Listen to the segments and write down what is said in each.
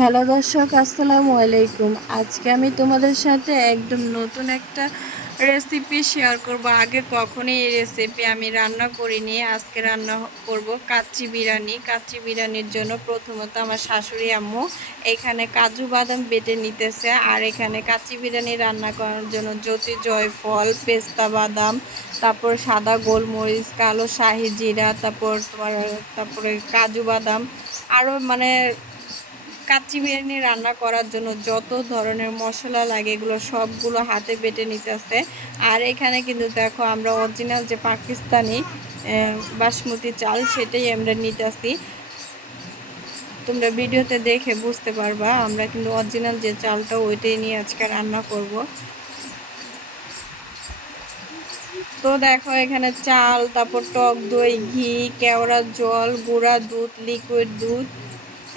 Hello দর্শক, আসসালামু আলাইকুম। আজকে আমি তোমাদের সাথে একদম নতুন একটা রেসিপি শেয়ার করব। আগে কখনোই এই রেসিপি আমি রান্না করিনি, আজকে রান্না করব কাচ্চি বিরিয়ানি। কাচ্চি বিরিয়ানির জন্য প্রথমত আমার শাশুড়ি আম্মু এখানে কাজু বাদাম বেটে নিতেছে আর এখানে কাচ্চি বিরিয়ানি রান্না করার জন্য জ্যোতি জয়ফল পেস্তা বাদাম, তারপর সাদা গোলমরিচ, কালো শাহি জিরা, তারপর তোমার, তারপরে কাজু বাদাম আরও মানে কাচ্চি বিরিয়ানি রান্না করার জন্য যত ধরনের মশলা লাগে এগুলো সবগুলো হাতে বেটে নিতেছে আর এখানে কিন্তু দেখো আমরা অরিজিনাল যে পাকিস্তানি বাসমতি চাল সেটাই আমরা নিতে আসি তোমরা ভিডিওতে দেখে বুঝতে পারবা, আমরা কিন্তু অরিজিনাল যে চালটা ওইটাই নিয়ে আজকে রান্না করব। তো দেখো এখানে চাল, তারপর টক দই, ঘি কেওড়া জল, গুঁড়া দুধ লিকুইড দুধ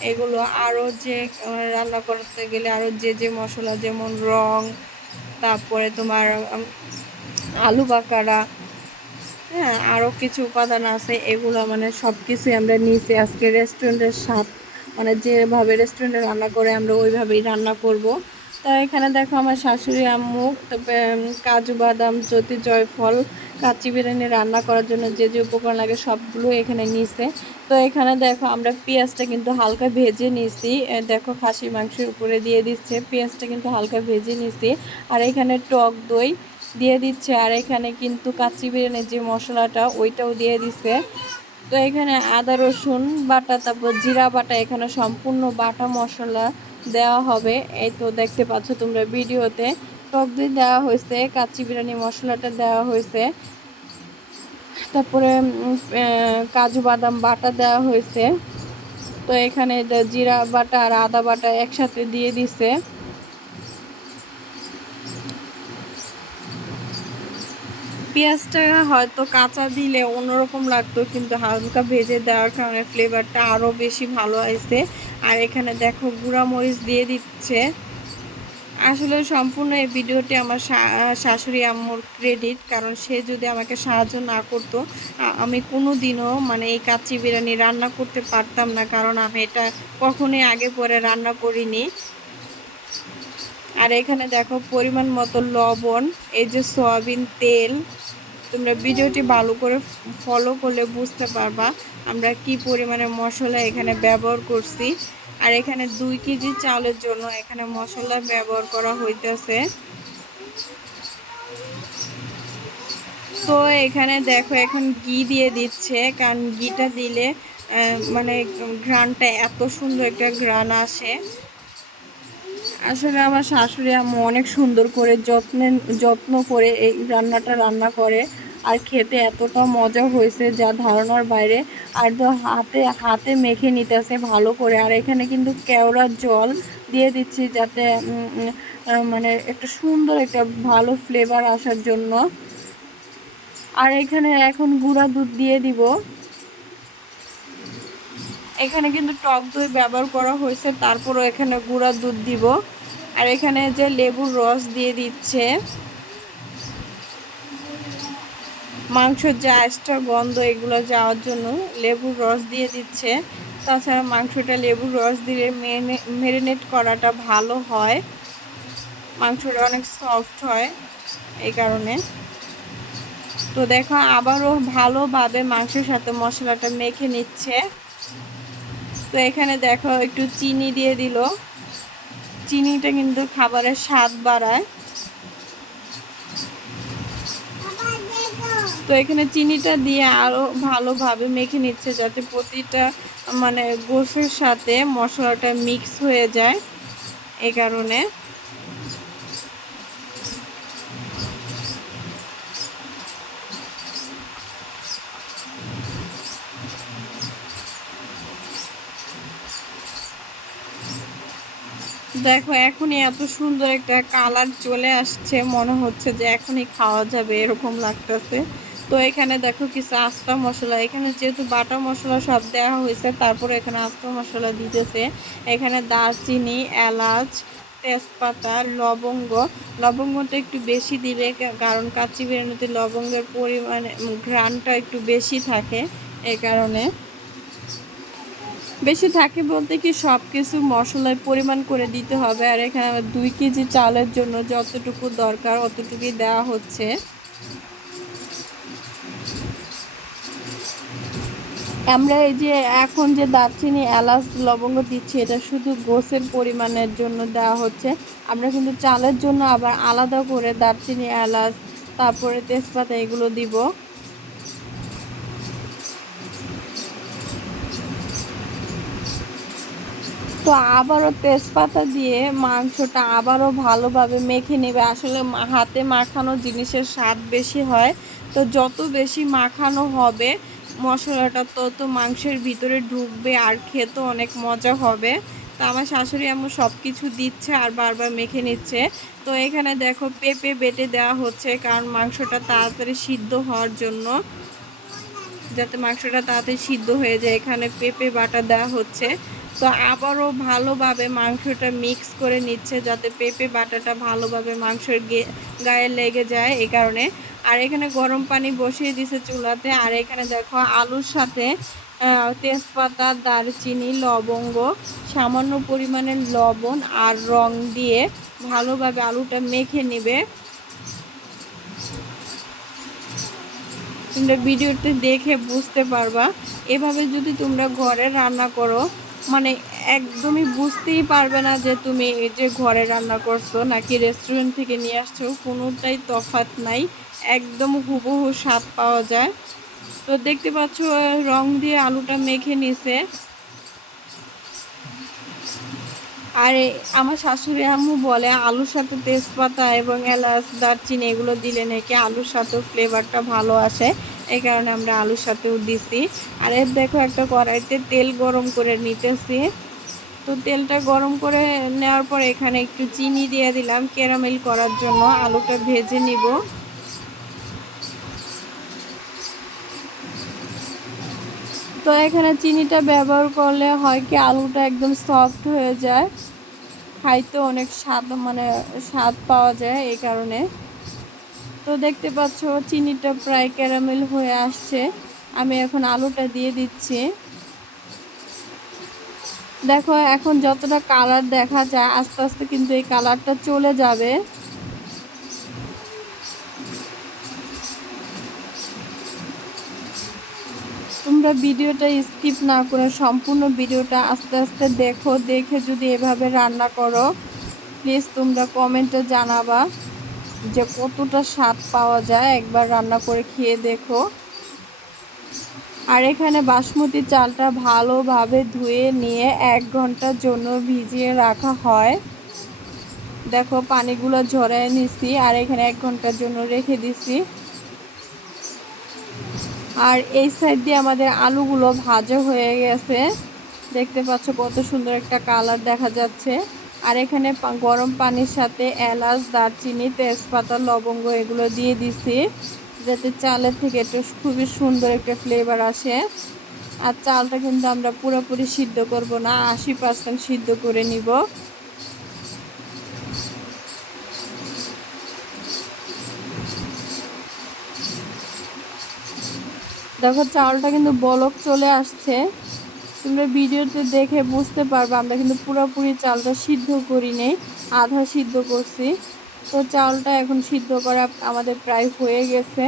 এগুলো আরও যে রান্না করতে গেলে আরও যে যে মশলা যেমন রং, তারপরে তোমার আলু বাকারা হ্যাঁ আরও কিছু উপাদান আছে, এগুলো মানে সব কিছুই আমরা নিয়েছি। আজকে রেস্টুরেন্টের স্বাদ মানে যেভাবে রেস্টুরেন্টে রান্না করে আমরা ওইভাবেই রান্না করব। তা এখানে দেখো আমার শাশুড়ি, আম্মু কাজু, বাদাম, জ্যোতি জয়ফল কাচ্চি বিরিয়ানি রান্না করার জন্য যে যে উপকরণ লাগে সবগুলো এখানে নিছে। তো এখানে দেখো আমরা পেঁয়াজটা কিন্তু হালকা ভেজে নিছি। দেখো খাসি মাংসের উপরে দিয়ে দিচ্ছে। পেঁয়াজটা কিন্তু হালকা ভেজে নিছি। আর এখানে টক দই দিয়ে দিচ্ছে। আর এখানে কিন্তু কাচ্চি বিরিয়ানির যে মশলাটা, ওইটাও দিয়ে দিছে। তো এখানে আদা রসুন, বাটা, তারপর জিরা বাটা, এখানে সম্পূর্ণ বাটা মশলা দেওয়া হবে। এই তো দেখতে পাচ্ছ তোমরা ভিডিওতে। টক দই দেওয়া হয়েছে, কাচ্চি বিরিয়ানি মশলাটা দেওয়া হয়েছে। তারপরে কাজু বাদাম বাটা দেওয়া হয়েছে। তো এখানে জিরা বাটা আর আদা বাটা একসাথে দিয়ে দিছে। পেঁয়াজটা হয়তো কাঁচা দিলে অন্যরকম লাগতো, কিন্তু হালকা ভেজে দেওয়ার কারণে ফ্লেভারটা আরও বেশি ভালো হয়েছে। আর এখানে দেখো গুঁড়া মরিচ দিয়ে দিচ্ছে। আসলে সম্পূর্ণ এই ভিডিওটি আমার শাশুড়ি আম্মুর ক্রেডিট কারণ সে যদি আমাকে সাহায্য না করতো আমি কোনো দিনও মানে এই কাচ্চি বিরিয়ানি রান্না করতে পারতাম না, কারণ আমি এটা কখনোই আগে পরে রান্না করিনি। আর এখানে দেখো পরিমাণ মতো লবণ, এই যে সয়াবিন তেল তোমরা ভিডিওটি ভালো করে ফলো করলে বুঝতে পারবা আমরা কি পরিমাণে মশলা এখানে ব্যবহার করছি। আর এখানে দুই কেজি চালের জন্য এখানে মশলা ব্যবহার করা হইতেছে। তো এখানে দেখো এখন ঘি দিয়ে দিচ্ছে, কারণ ঘিটা দিলে মানে ঘ্রানটা এত সুন্দর একটা ঘ্রাণ আসে। আসলে আমার শাশুড়ি আম্মু অনেক সুন্দর করে যত্নে, যত্ন করে এই রান্নাটা রান্না করে আর খেতে এতটা মজা হয়েছে যা ধারণার বাইরে। আর তো হাতে হাতে মেখে নিতেছে ভালো করে। আর এখানে কিন্তু কেওড়ার জল দিয়ে দিচ্ছি যাতে মানে একটা সুন্দর একটা ভালো ফ্লেভার আসার জন্য। আর এখানে এখন গুঁড়া দুধ দিয়ে দিব। এখানে কিন্তু টক দই ব্যবহার করা হয়েছে, তারপরও এখানে গুঁড়া দুধ দিব। আর এখানে যে লেবুর রস দিয়ে দিচ্ছে, মাংসের যে এক্সট্রা গন্ধ, এগুলো যাওয়ার জন্য লেবুর রস দিয়ে দিচ্ছে। তাছাড়া মাংসটা লেবুর রস দিলে মেরিনেট করাটা ভালো হয়। মাংসটা অনেক সফট হয় এই কারণে। তো দেখো, আবারও ভালোভাবে মাংসের সাথে মশলাটা মেখে নিচ্ছে। তো এখানে দেখো একটু চিনি দিয়ে দিল। চিনিটা কিন্তু খাবারের স্বাদ বাড়ায়। তো এখানে চিনিটা দিয়ে আরও ভালোভাবে মেখে নিচ্ছে যাতে প্রতিটা মানে গোসের সাথে মশলাটা মিক্স হয়ে যায়। এই কারণে। দেখো, এখনই এত সুন্দর একটা কালার চলে আসছে। মনে হচ্ছে যে এখনই খাওয়া যাবে, এরকম লাগতেছে। তো এখানে দেখো কিছু আস্তা মশলা, এখানে যেহেতু বাটা মশলা সব দেওয়া হয়েছে, তারপরে এখানে আস্তা মশলা দিতেছে। এখানে দারচিনি, এলাচ, তেজপাতা, লবঙ্গ। লবঙ্গটা একটু বেশি দিবে কারণ কাচ্চি বিরিয়ানিতে লবঙ্গের পরিমাণে ঘ্রাণটা একটু বেশি থাকে এই কারণে। বেশি থাকে বলতে কি সব কিছু মশলায় পরিমাণ করে দিতে হবে। আর এখানে আমার দুই কেজি চালের জন্য যতটুকু দরকার অতটুকুই দেওয়া হচ্ছে। আমরা এই যে এখন যে দারচিনি, এলাচ, লবঙ্গ দিচ্ছি, এটা শুধু গোসের পরিমাণের জন্য দেওয়া হচ্ছে। আমরা কিন্তু চালের জন্য আবার আলাদা করে দারচিনি, এলাচ, তারপরে তেজপাতা এগুলো দিব। তো আবারও তেজপাতা দিয়ে মাংসটা আবারও ভালোভাবে মেখে নেবে। আসলে হাতে মাখানো জিনিসের স্বাদ বেশি হয়। তো যত বেশি মাখানো হবে মশলাটা, তত মাংসের ভিতরে ঢুকবে আর খেতে অনেক মজা হবে। তো আমার শাশুড়ি আম্মু সব কিছু দিচ্ছে আর বারবার মেখে নিচ্ছে। তো এখানে দেখো পেঁপে বেটে দেওয়া হচ্ছে কারণ মাংসটা তাড়াতাড়ি সিদ্ধ হওয়ার জন্য। যাতে মাংসটা তাড়াতাড়ি সিদ্ধ হয়ে যায়, এখানে পেঁপে বাটা দেওয়া হচ্ছে। তো আবারও ভালোভাবে মাংসটা মিক্স করে নিচ্ছে যাতে পেঁপে বাটাটা ভালোভাবে মাংসের গায়ে লেগে যায় এই কারণে। আর এখানে গরম পানি বসিয়ে দিছে চুলাতে। আর এখানে দেখো আলুর সাথে তেজপাতা, দারচিনি, লবঙ্গ, সামান্য পরিমাণে লবণ আর রং দিয়ে ভালোভাবে আলুটা মেখে নেবে। তোমরা ভিডিওতে দেখে বুঝতে পারবা। এভাবে যদি তোমরা ঘরে রান্না করো মানে একদমই বুঝতেই পারবে না যে তুমি এই যে ঘরে রান্না করছ নাকি রেস্টুরেন্ট থেকে নিয়ে আসছো, কোনোটাই তফাত নাই, একদম হুবহু স্বাদ পাওয়া যায়। তো দেখতে পাচ্ছ, রং দিয়ে আলুটা মেখে নিছে। আর আমার শাশুড়ি আম্মু বলে, আলুর সাথে তেজপাতা এবং এলাচ, দারচিনি এগুলো দিলে নাকি আলুর সাথেও ফ্লেভারটা ভালো আসে। এই কারণে আমরা আলুর সাথেও দিছি। আর এর দেখো একটা কড়াইতে তেল গরম করে নিতেছি। তো তেলটা গরম করে নেওয়ার পর এখানে একটু চিনি দিয়ে দিলাম ক্যারামেল করার জন্য। আলুটা ভেজে নিব। তো এখানে চিনিটা ব্যবহার করলে হয় কি আলুটা একদম সফট হয়ে যায়। খাইতে অনেক স্বাদ মানে স্বাদ পাওয়া যায় এই কারণে। তো দেখতে পাচ্ছ, চিনিটা প্রায় ক্যারামেল হয়ে আসছে। আমি এখন আলুটা দিয়ে দিচ্ছি। দেখো, এখন যতটা কালার দেখা যায়, আস্তে আস্তে কিন্তু এই কালারটা চলে যাবে। তোমরা ভিডিওটা স্কিপ না করে সম্পূর্ণ ভিডিওটা আস্তে আস্তে দেখো, দেখে যদি এভাবে রান্না করো, প্লিজ তোমরা কমেন্টে জানাবা। যে কতটা স্বাদ পাওয়া যায়, একবার রান্না করে খেয়ে দেখো। আর এখানে বাসমতি চালটা ভালোভাবে ধুয়ে নিয়ে এক ঘণ্টার জন্য ভিজিয়ে রাখা হয়। দেখো, পানিগুলো ঝরায় নিছি আর এখানে এক ঘণ্টার জন্য রেখে দিছি। আর এই সাইড দিয়ে আমাদের আলুগুলো ভাজা হয়ে গেছে। দেখতে পাচ্ছ কত সুন্দর একটা কালার দেখা যাচ্ছে। আর এখানে গরম পানির সাথে এলাচ, দারচিনি, তেজপাতা, লবঙ্গ এগুলো দিয়ে দিছি, যাতে চালের থেকে একটু খুবই সুন্দর একটা ফ্লেভার আসে। আর চালটা কিন্তু আমরা পুরোপুরি সিদ্ধ করব না, আশি পার্সেন্ট সিদ্ধ করে নিব। দেখো, চালটা কিন্তু বলক চলে আসছে। তোমরা ভিডিওতে দেখে বুঝতে পারবে, আমরা কিন্তু পুরোপুরি চালটা সিদ্ধ করি নেই আধা সিদ্ধ করছি। তো চালটা এখন সিদ্ধ করা আমাদের প্রায় হয়ে গেছে।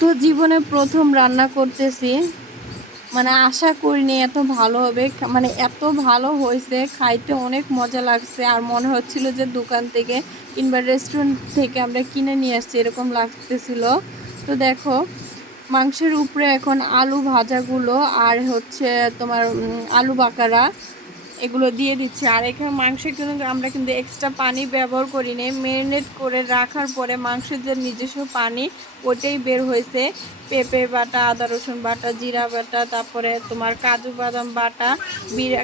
তো জীবনে প্রথম রান্না করতেছি। মানে আশা করিনি এত ভালো হবে। মানে এত ভালো হয়েছে, খাইতে অনেক মজা লাগছে। আর মনে হচ্ছিল যে দোকান থেকে কিংবা রেস্টুরেন্ট থেকে আমরা কিনে নিয়ে আসছি, এরকম লাগতেছিল। তো দেখো, মাংসের উপরে এখন আলু ভাজাগুলো আর হচ্ছে তোমার আলু বাকারা। এগুলো দিয়ে দিচ্ছি। আর এখানে মাংসে কিন্তু আমরা কিন্তু এক্সট্রা পানি ব্যবহার করি নি ম্যারিনেট করে রাখার পরে মাংসের যে নিজস্ব পানি ওটাই বের হয়েছে। পেঁপে বাটা, আদা, রসুন বাটা, জিরা বাটা, তারপরে তোমার কাজু বাদাম বাটা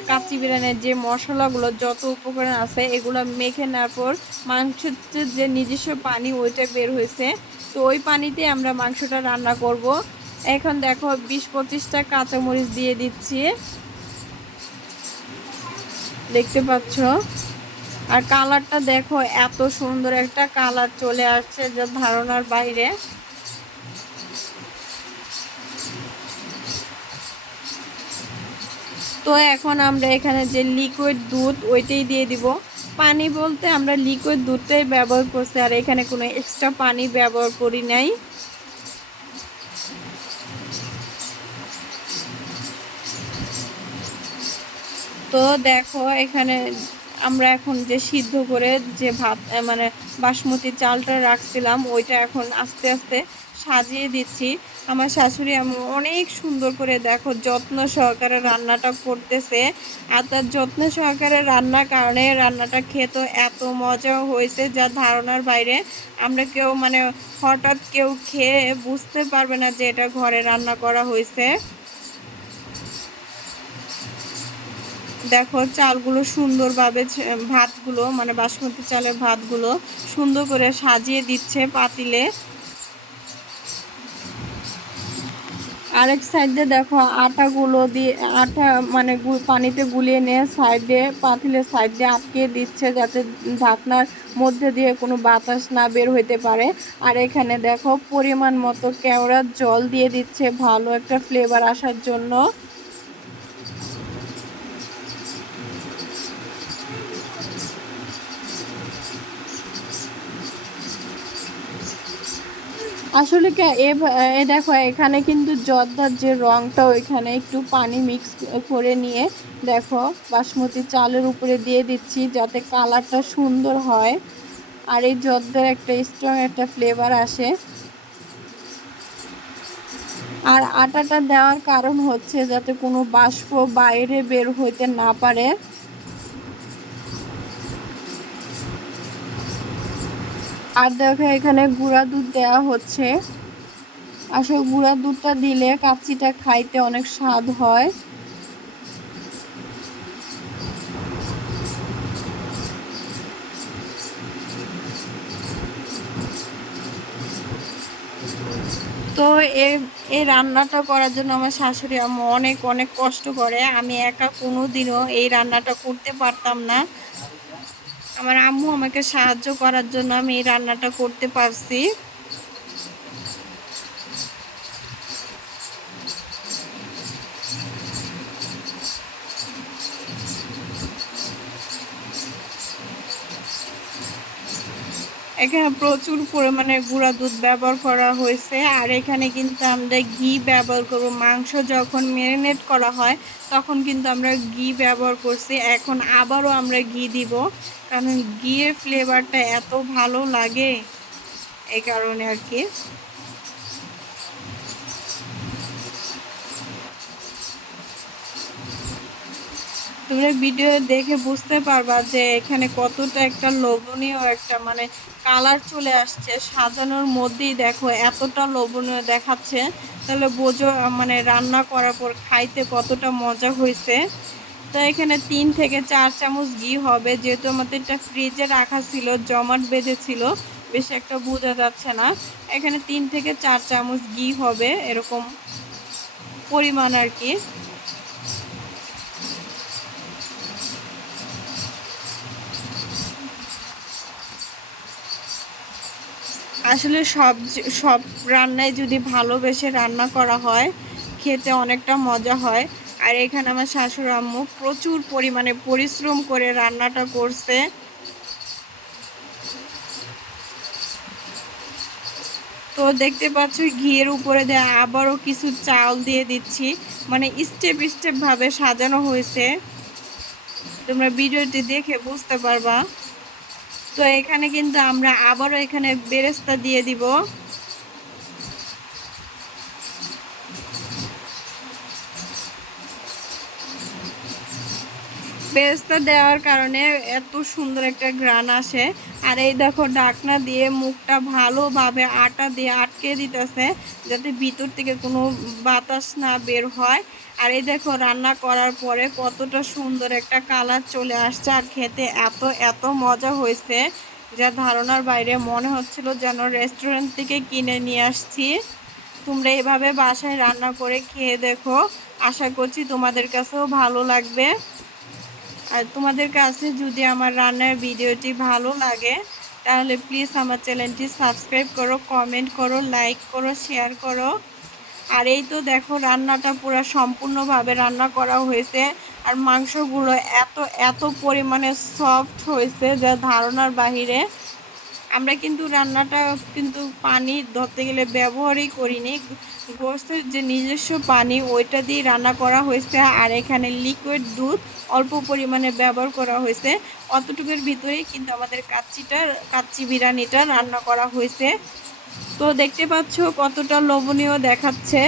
কাঁচি বিরিয়ানির যে মশলাগুলো যত উপকরণ আছে, এগুলো মেখে নেওয়ার পর মাংসের যে নিজস্ব পানি, ওইটা বের হয়েছে। তো ওই পানিতে আমরা মাংসটা রান্না করব। এখন দেখো বিশ পঁচিশটা কাঁচামরিচ দিয়ে দিচ্ছি। দেখতে পাচ্ছ? আর কালারটা দেখো, এত সুন্দর একটা কালার চলে আসছে যা ধারণার বাইরে। তো এখন আমরা এখানে যে লিকুইড দুধ, ওইটাই দিয়ে দিব। পানি বলতে আমরা লিকুইড দুধটাই ব্যবহার করছি, আর এখানে কোনো এক্সট্রা পানি ব্যবহার করি নাই। তো দেখো, এখানে আমরা এখন যে সিদ্ধ করে যে ভাত মানে বাসমতি চালটা রাখছিলাম, ওইটা এখন আস্তে আস্তে সাজিয়ে দিচ্ছি। আমার শাশুড়ি আমি অনেক সুন্দর করে দেখো যত্ন সহকারে রান্নাটা করতেছে। আর তার যত্ন সহকারে রান্নার কারণে রান্নাটা খেতে এত মজা হয়েছে যা ধারণার বাইরে। আমরা কেউ মানে হঠাৎ কেউ খেয়ে বুঝতে পারবে না যে এটা ঘরে রান্না করা হয়েছে। দেখো, চালগুলো সুন্দরভাবে ভাতগুলো মানে বাসমতি চালের ভাতগুলো সুন্দর করে সাজিয়ে দিচ্ছে পাতিলে। আরেক সাইডে দেখো, আটাগুলো দিয়ে, আটা মানে পানিতে গুলিয়ে নিয়ে সাইডে, পাতিলের সাইডে আটকে দিচ্ছে যাতে ঢাকনার মধ্যে দিয়ে কোনো বাতাস না বের হইতে পারে। আর এখানে দেখো, পরিমাণ মতো কেওড়ার জল দিয়ে দিচ্ছে, ভালো একটা ফ্লেভার আসার জন্য। আসলে এ দেখো, এখানে কিন্তু জর্দার যে রংটা, ওইখানে একটু পানি মিক্স করে নিয়ে দেখো, বাসমতি চালের উপরে দিয়ে দিচ্ছি যাতে কালারটা সুন্দর হয়। আর এই জর্দার একটা স্ট্রং একটা ফ্লেভার আসে। আর আটাটা দেওয়ার কারণ হচ্ছে যাতে কোনো বাষ্প বাইরে বের হইতে না পারে। আর দেখো এখানে গুঁড়া দুধ দেওয়া হচ্ছে। আসলে গুঁড়া দুধটা দিলে কাচ্চিটা খাইতে অনেক স্বাদ হয়। তো এই রান্নাটা করার জন্য আমার শাশুড়ি আম্মু অনেক অনেক কষ্ট করে। আমি একা কোনো দিনও এই রান্নাটা করতে পারতাম না। আমার আম্মু আমাকে সাহায্য করার জন্য আমি এই রান্নাটা করতে পারছি। এখানে প্রচুর পরিমাণে গুঁড়া দুধ ব্যবহার করা হয়েছে, আর এখানে কিন্তু আমরা ঘি ব্যবহার করব। মাংস যখন ম্যারিনেট করা হয়, তখন কিন্তু আমরা ঘি ব্যবহার করছি। এখন আবারও আমরা ঘি দিব। কারণ ঘিয়ের ফ্লেভারটা এত ভালো লাগে, এই কারণে আর কি। তোমরা ভিডিও দেখে বুঝতে পারবা যে এখানে কতটা একটা লোভনীয় একটা মানে কালার চলে আসছে, সাজানোর মধ্যেই দেখো এতটা লোভনীয় দেখাচ্ছে। তাহলে বোঝো মানে রান্না করার পর খাইতে কতটা মজা হয়েছে তো এখানে তিন থেকে চার চামচ ঘি হবে। যেহেতু আমাদের এটা ফ্রিজে রাখা ছিল, জমাট বেঁধেছিল, বেশি একটা বোঝা যাচ্ছে না। এখানে তিন থেকে চার চামচ ঘি হবে, এরকম পরিমাণ আর কি। আসলে সব সব রান্নায় যদি ভালোবেসে রান্না করা হয়, খেতে অনেকটা মজা হয়। আর এখানে আমার শাশুড় আম্মু প্রচুর পরিমাণে পরিশ্রম করে রান্নাটা করছে। তো দেখতে পাচ্ছ, ঘিয়ের উপরে দেয় আবারও কিছু চাল দিয়ে দিচ্ছি। মানে স্টেপ স্টেপ ভাবে সাজানো হয়েছে। তোমরা ভিডিওটি দেখে বুঝতে পারবা। তো এখানে কিন্তু আমরা আবারও এখানে বেরেস্তা দিয়ে দিব। বেরেস্তা দেওয়ার কারণে এত সুন্দর একটা গ্রান আসে। আর এই দেখো ডাকনা দিয়ে মুখটা ভালোভাবে আটা দিয়ে আটকে দিতেছে, যাতে ভিতর থেকে কোনো বাতাস না বের হয়। আর এই দেখো, রান্না করার পরে কতটা সুন্দর একটা কালার চলে আসছে, আর খেতে এত এত মজা হয়েছে, যা ধারণার বাইরে মনে হচ্ছিল যেন রেস্টুরেন্ট থেকে কিনে নিয়ে আসছি। তোমরা এভাবে বাসায় রান্না করে খেয়ে দেখো। আশা করছি তোমাদের কাছেও ভালো লাগবে। আর তোমাদের কাছে যদি আমার রান্নার ভিডিওটি ভালো লাগে, তাহলে প্লিজ আমার চ্যানেলটি সাবস্ক্রাইব করো কমেন্ট করো লাইক করো শেয়ার করো। আর এই তো দেখো রান্নাটা পুরো সম্পূর্ণভাবে রান্না করা হয়েছে। আর মাংসগুলো এত এত পরিমাণে সফট হয়েছে যা ধারণার বাহিরে। আমরা কিন্তু রান্নাটা কিন্তু পানি ধরতে গেলে ব্যবহারই করিনি। গোস্তের যে নিজস্ব পানি, ওইটা দিয়ে রান্না করা হয়েছে আর এখানে লিকুইড দুধ অল্প পরিমাণে ব্যবহার করা হয়েছে। অতটুকুর ভিতরেই কিন্তু আমাদের কাচ্চিটা, কাচ্চি বিরিয়ানিটা রান্না করা হয়েছে। তো দেখতে পাচ্ছ কতটা লোভনীয় দেখাচ্ছে।